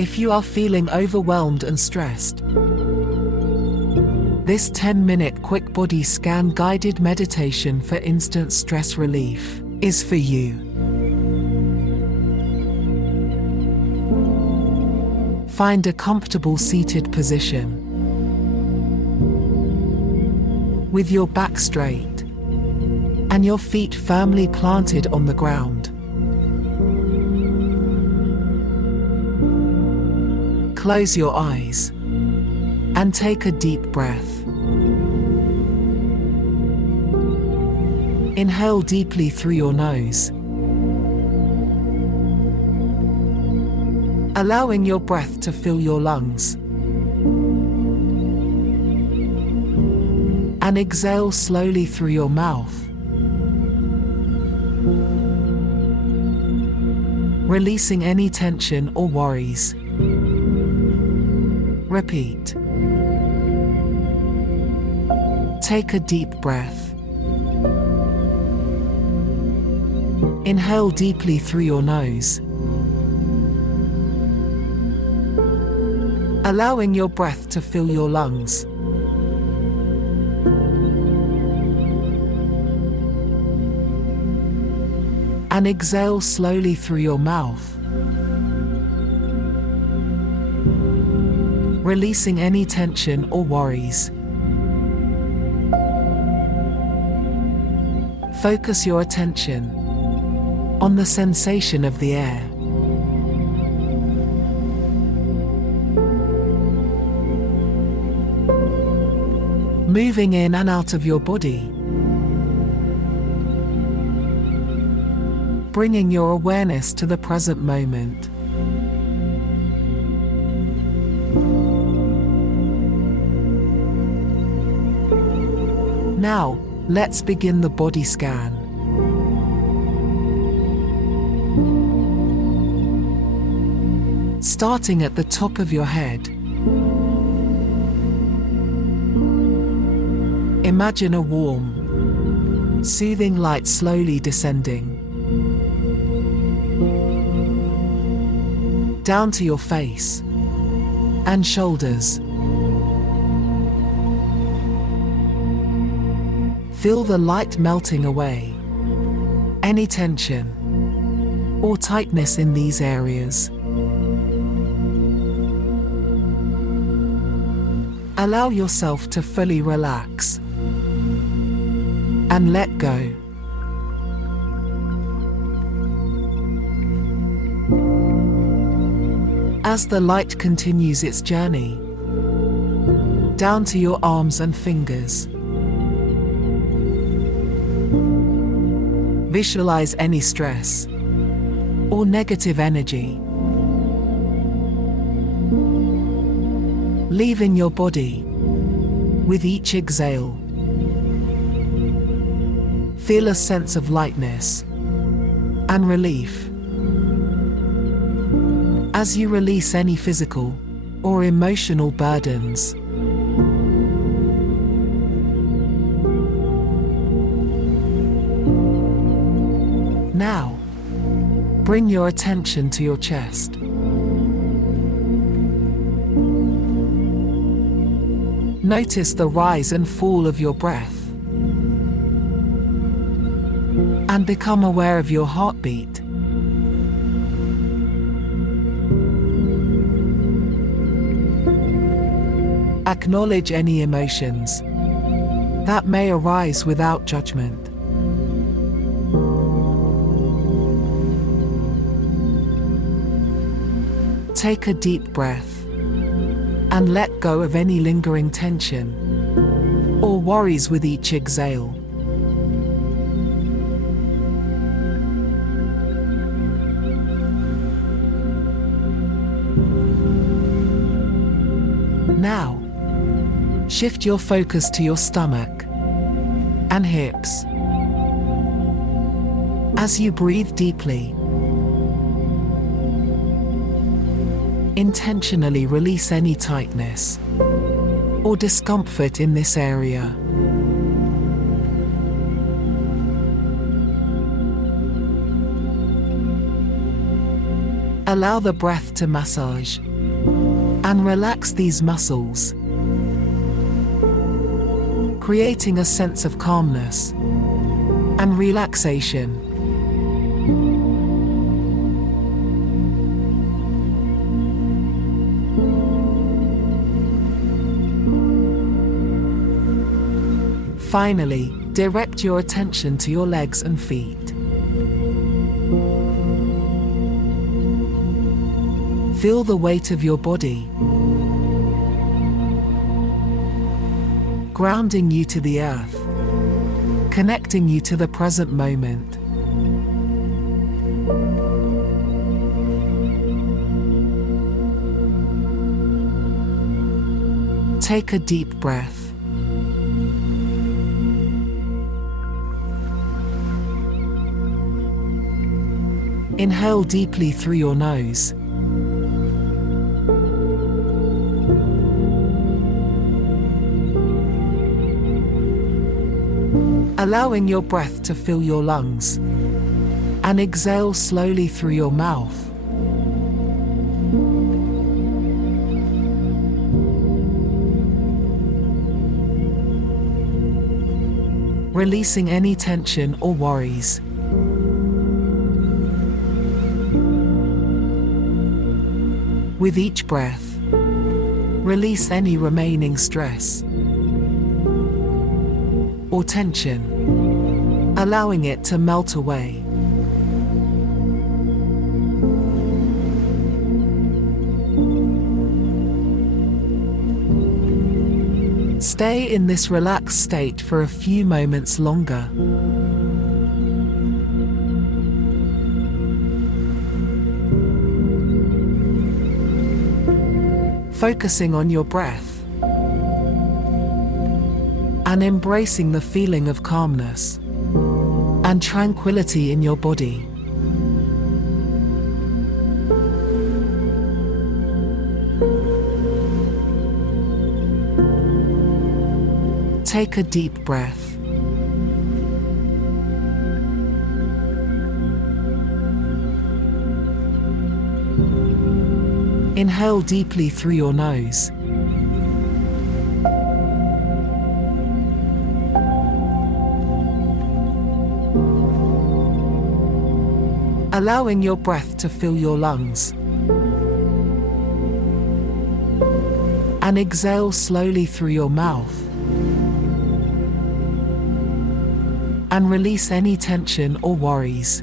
If you are feeling overwhelmed and stressed, this 10-minute quick body scan guided meditation for instant stress relief is for you. Find a comfortable seated position with your back straight and your feet firmly planted on the ground. Close your eyes and take a deep breath. Inhale deeply through your nose, allowing your breath to fill your lungs. And exhale slowly through your mouth, releasing any tension or worries. Repeat. Take a deep breath. Inhale deeply through your nose, allowing your breath to fill your lungs. And exhale slowly through your mouth, releasing any tension or worries. Focus your attention on the sensation of the air. Moving in and out of your body, bringing your awareness to the present moment. Now, let's begin the body scan. Starting at the top of your head, imagine a warm, soothing light slowly descending down to your face and shoulders. Feel the light melting away any tension or tightness in these areas. Allow yourself to fully relax and let go. As the light continues its journey down to your arms and fingers, visualize any stress or negative energy leaving your body with each exhale. Feel a sense of lightness and relief as you release any physical or emotional burdens. Now, bring your attention to your chest. Notice the rise and fall of your breath, and become aware of your heartbeat. Acknowledge any emotions that may arise without judgment. Take a deep breath and let go of any lingering tension or worries with each exhale. Now, shift your focus to your stomach and hips. As you breathe deeply, intentionally release any tightness or discomfort in this area. Allow the breath to massage and relax these muscles, creating a sense of calmness and relaxation. Finally, direct your attention to your legs and feet. Feel the weight of your body, grounding you to the earth, connecting you to the present moment. Take a deep breath. Inhale deeply through your nose. Allowing your breath to fill your lungs, and exhale slowly through your mouth. Releasing any tension or worries. With each breath, release any remaining stress or tension, allowing it to melt away. Stay in this relaxed state for a few moments longer. Focusing on your breath and embracing the feeling of calmness and tranquility in your body. Take a deep breath. Inhale deeply through your nose. Allowing your breath to fill your lungs. And exhale slowly through your mouth. And release any tension or worries.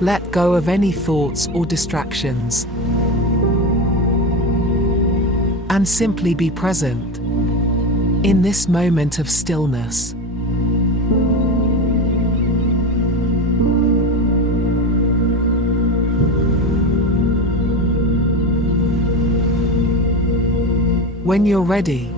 Let go of any thoughts or distractions. And simply be present in this moment of stillness. When you're ready,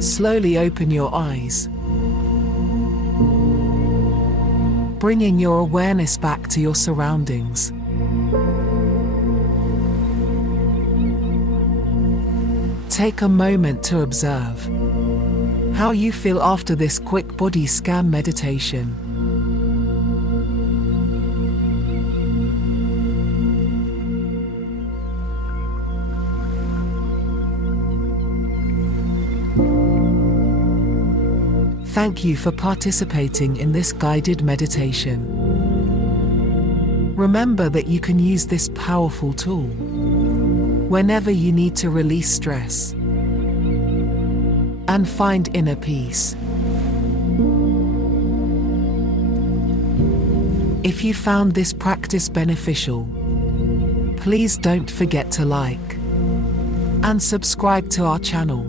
slowly open your eyes, bringing your awareness back to your surroundings. Take a moment to observe how you feel after this quick body scan meditation. Thank you for participating in this guided meditation. Remember that you can use this powerful tool whenever you need to release stress and find inner peace. If you found this practice beneficial, please don't forget to like and subscribe to our channel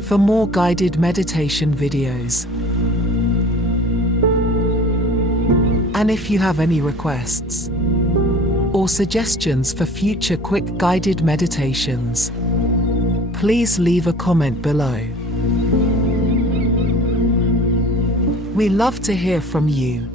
for more guided meditation videos. And if you have any requests or suggestions for future quick guided meditations, please leave a comment below. We love to hear from you.